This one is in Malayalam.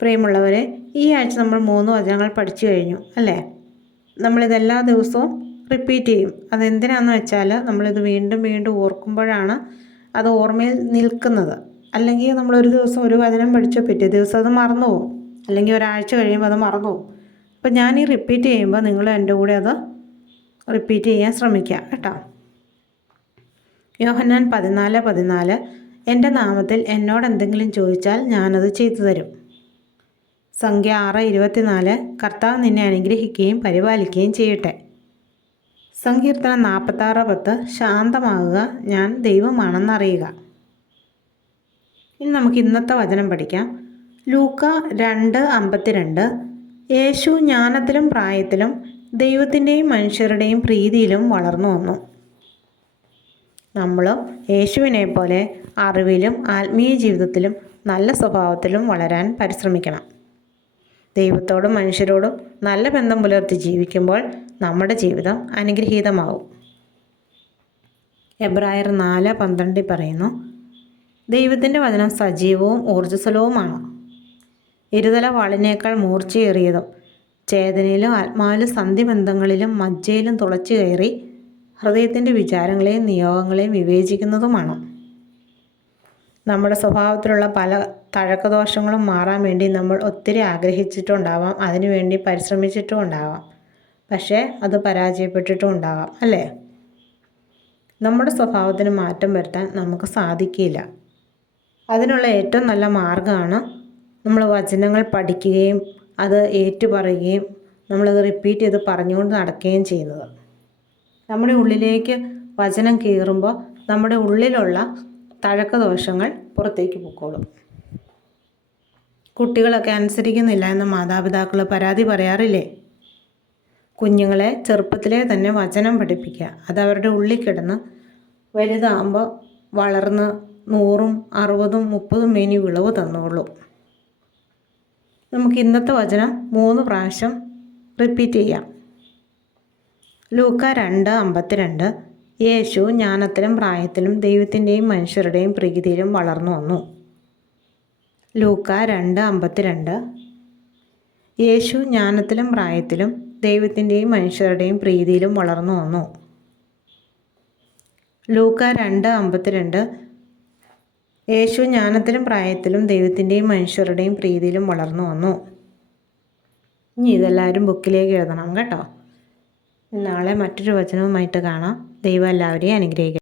പ്രിയമുള്ളവരെ, ഈ ആഴ്ച നമ്മൾ 3 വചനങ്ങൾ പഠിച്ചു കഴിഞ്ഞു അല്ലേ? നമ്മളിതെല്ലാ ദിവസവും റിപ്പീറ്റ് ചെയ്യും. അതെന്തിനാണെന്ന് വെച്ചാൽ നമ്മളിത് വീണ്ടും വീണ്ടും ഓർക്കുമ്പോഴാണ് അത് ഓർമ്മയിൽ നിൽക്കുന്നത്. അല്ലെങ്കിൽ നമ്മളൊരു ദിവസം ഒരു വചനം പഠിച്ച പിറ്റേ ദിവസം അത് മറന്നു പോകും, അല്ലെങ്കിൽ ഒരാഴ്ച കഴിയുമ്പോൾ അത് മറന്നു പോകും. അപ്പോൾ ഞാൻ ഈ റിപ്പീറ്റ് ചെയ്യുമ്പോൾ നിങ്ങൾ എൻ്റെ കൂടെ അത് റിപ്പീറ്റ് ചെയ്യാൻ ശ്രമിക്കുക കേട്ടോ. യോഹന്നാൻ 14:14 എൻ്റെ നാമത്തിൽ എന്നോട് എന്തെങ്കിലും ചോദിച്ചാൽ ഞാനത് ചെയ്തു തരും. സംഖ്യ 6:24 കർത്താവ് നിന്നെ അനുഗ്രഹിക്കുകയും പരിപാലിക്കുകയും ചെയ്യട്ടെ. സങ്കീർത്തനം 46:10 ശാന്തമാകുക, ഞാൻ ദൈവമാണെന്നറിയുക. ഇനി നമുക്ക് ഇന്നത്തെ വചനം പഠിക്കാം. ലൂക്ക 2:52 യേശു ജ്ഞാനത്തിലും പ്രായത്തിലും ദൈവത്തിൻ്റെയും മനുഷ്യരുടെയും പ്രീതിയിലും വളർന്നു വന്നു. നമ്മളും യേശുവിനെ പോലെ അറിവിലും ആത്മീയ ജീവിതത്തിലും നല്ല സ്വഭാവത്തിലും വളരാൻ പരിശ്രമിക്കണം. ദൈവത്തോടും മനുഷ്യരോടും നല്ല ബന്ധം പുലർത്തി ജീവിക്കുമ്പോൾ നമ്മുടെ ജീവിതം അനുഗ്രഹീതമാവും. എബ്രായർ 4:12 പറയുന്നു, ദൈവത്തിൻ്റെ വചനം സജീവവും ഊർജ്ജസ്വലവുമാണ്, ഇരുതല വാളിനേക്കാൾ മൂർച്ചയേറിയതും ചേതനയിലും ആത്മാവിലും സന്ധിബന്ധങ്ങളിലും മജ്ജയിലും തുളച്ചു കയറി ഹൃദയത്തിൻ്റെ വിചാരങ്ങളെയും നിയോഗങ്ങളെയും വിവേചിക്കുന്നതുമാണ്. നമ്മുടെ സ്വഭാവത്തിലുള്ള പല തഴക്കദോഷങ്ങളും മാറാൻ വേണ്ടി നമ്മൾ ഒത്തിരി ആഗ്രഹിച്ചിട്ടുണ്ടാവാം, അതിനുവേണ്ടി പരിശ്രമിച്ചിട്ടും ഉണ്ടാവാം, പക്ഷേ അത് പരാജയപ്പെട്ടിട്ടും ഉണ്ടാകാം അല്ലേ? നമ്മുടെ സ്വഭാവത്തിന് മാറ്റം വരുത്താൻ നമുക്ക് സാധിക്കില്ല. അതിനുള്ള ഏറ്റവും നല്ല മാർഗ്ഗമാണ് നമ്മൾ വചനങ്ങൾ പഠിക്കുകയും അത് ഏറ്റുപറയുകയും നമ്മളത് റിപ്പീറ്റ് ചെയ്ത് പറഞ്ഞുകൊണ്ട് നടക്കുകയും ചെയ്യുന്നത്. നമ്മുടെ ഉള്ളിലേക്ക് വചനം കയറുമ്പോൾ നമ്മുടെ ഉള്ളിലുള്ള തഴക്കദോഷങ്ങൾ പുറത്തേക്ക് പൊക്കോളും. കുട്ടികളൊക്കെ അനുസരിക്കുന്നില്ല എന്ന് മാതാപിതാക്കൾ പരാതി പറയാറില്ലേ? കുഞ്ഞുങ്ങളെ ചെറുപ്പത്തിലേ തന്നെ വചനം പഠിപ്പിക്കുക. അതവരുടെ ഉള്ളിൽ കിടന്ന് വലുതാകുമ്പോൾ വളർന്ന് 100, 60, 30 മേനി വിളവ് തന്നോളൂ. നമുക്ക് ഇന്നത്തെ വചനം 3 പ്രാവശ്യം റിപ്പീറ്റ് ചെയ്യാം. ലൂക്ക 2:52 യേശു ജ്ഞാനത്തിലും പ്രായത്തിലും ദൈവത്തിൻ്റെയും മനുഷ്യരുടെയും പ്രീതിയിലും വളർന്നു വന്നു. ലൂക്ക 2:52 യേശു ജ്ഞാനത്തിലും പ്രായത്തിലും ദൈവത്തിൻ്റെയും മനുഷ്യരുടെയും പ്രീതിയിലും വളർന്നു വന്നു. ലൂക്ക 2:52 യേശു ജ്ഞാനത്തിലും പ്രായത്തിലും ദൈവത്തിൻ്റെയും മനുഷ്യരുടെയും പ്രീതിയിലും വളർന്നു വന്നു. ഇനി ഇതെല്ലാവരും ബുക്കിലേക്ക് എഴുതണം കേട്ടോ. നാളെ മറ്റൊരു വചനവുമായിട്ട് കാണാം. ദൈവം എല്ലാവരെയും അനുഗ്രഹിക്കട്ടെ.